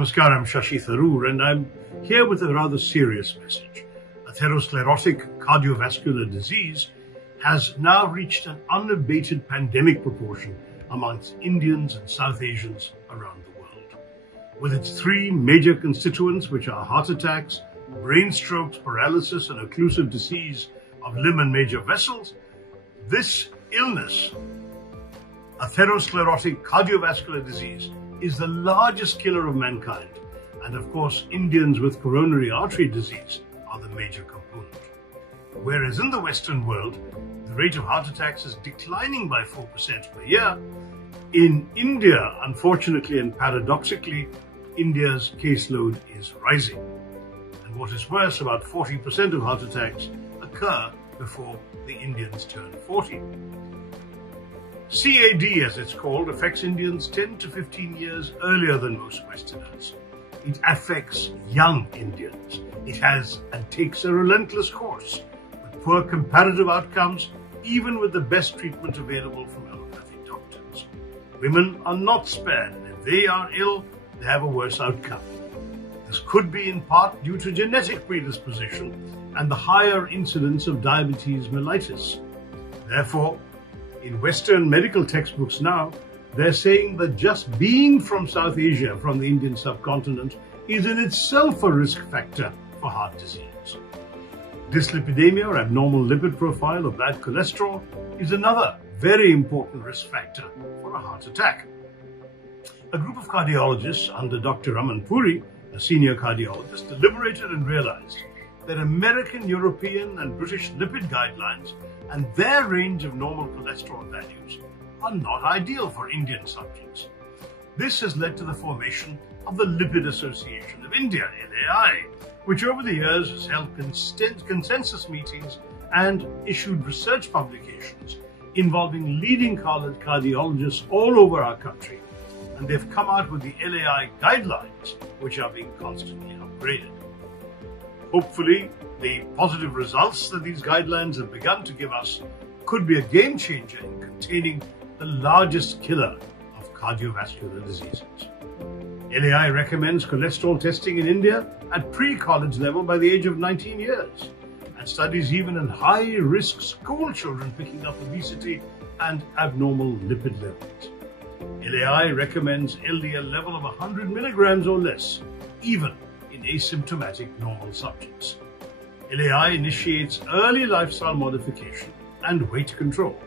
Namaskar, I'm Shashi Tharoor, and I'm here with a rather serious message. Atherosclerotic cardiovascular disease has now reached an unabated pandemic proportion amongst Indians and South Asians around the world. With its three major constituents, which are heart attacks, brain strokes, paralysis, and occlusive disease of limb and major vessels, this illness, atherosclerotic cardiovascular disease, is the largest killer of mankind, and of course Indians with coronary artery disease are the major component. Whereas in the Western world, the rate of heart attacks is declining by 4% per year, in India, unfortunately and paradoxically, India's caseload is rising. And what is worse, about 40% of heart attacks occur before the Indians turn 40. CAD, as it's called, affects Indians 10 to 15 years earlier than most Westerners. It affects young Indians. It has and takes a relentless course, with poor comparative outcomes, even with the best treatment available from allopathic doctors. Women are not spared, and if they are ill, they have a worse outcome. This could be in part due to genetic predisposition and the higher incidence of diabetes mellitus. Therefore, in Western medical textbooks now, they're saying that just being from South Asia, from the Indian subcontinent, is in itself a risk factor for heart disease. Dyslipidemia, or abnormal lipid profile, or bad cholesterol, is another very important risk factor for a heart attack. A group of cardiologists under Dr. Raman Puri, a senior cardiologist, deliberated and realized that American, European, and British lipid guidelines and their range of normal cholesterol values are not ideal for Indian subjects. This has led to the formation of the Lipid Association of India, LAI, which over the years has held consensus meetings and issued research publications involving leading cardiologists all over our country. And they've come out with the LAI guidelines, which are being constantly upgraded. Hopefully, the positive results that these guidelines have begun to give us could be a game changer in containing the largest killer of cardiovascular diseases. LAI recommends cholesterol testing in India at pre-college level by the age of 19 years, and studies even in high-risk school children picking up obesity and abnormal lipid levels. LAI recommends LDL level of 100 milligrams or less, even in asymptomatic normal subjects. LAI initiates early lifestyle modification and weight control,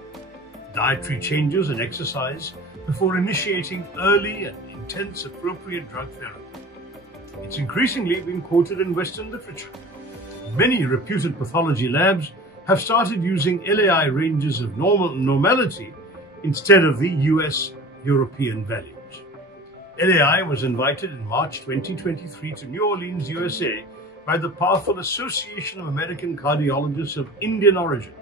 dietary changes and exercise before initiating early and intense appropriate drug therapy. It's increasingly being quoted in Western literature. Many reputed pathology labs have started using LAI ranges of normality instead of the US European values. LAI was invited in March 2023 to New Orleans, USA by the powerful Association of American Cardiologists of Indian Origin,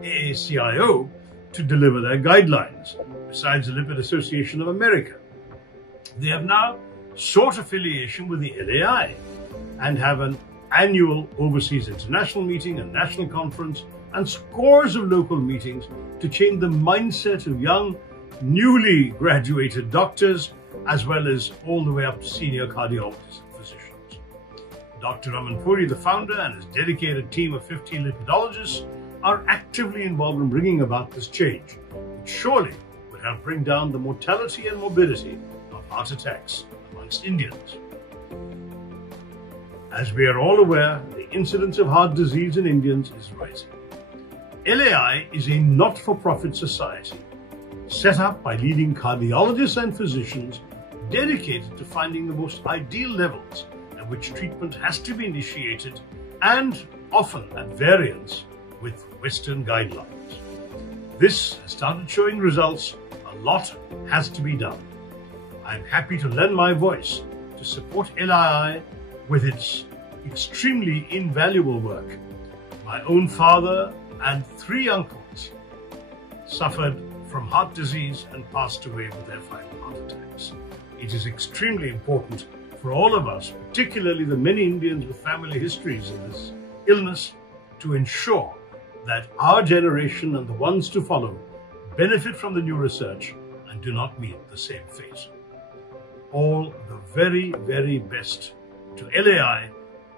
AACIO, to deliver their guidelines, besides the Lipid Association of America. They have now sought affiliation with the LAI and have an annual overseas international meeting, a national conference, and scores of local meetings to change the mindset of young, newly graduated doctors, as well as all the way up to senior cardiologists and physicians. Dr. Raman Puri, the founder, and his dedicated team of 50 lipidologists are actively involved in bringing about this change, which surely will help bring down the mortality and morbidity of heart attacks amongst Indians. As we are all aware, the incidence of heart disease in Indians is rising. LAI is a not-for-profit society set up by leading cardiologists and physicians dedicated to finding the most ideal levels at which treatment has to be initiated, and often at variance with Western guidelines. This has started showing results. A lot has to be done. I'm happy to lend my voice to support LAI with its extremely invaluable work. My own father and 3 uncles suffered from heart disease and passed away with their final heart attacks. It is extremely important for all of us, particularly the many Indians with family histories of this illness, to ensure that our generation and the ones to follow benefit from the new research and do not meet the same fate. all the very, very best to LAI,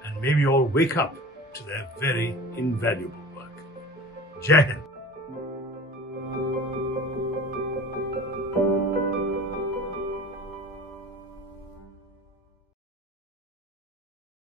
and may we all wake up to their very invaluable work. Jai Hind.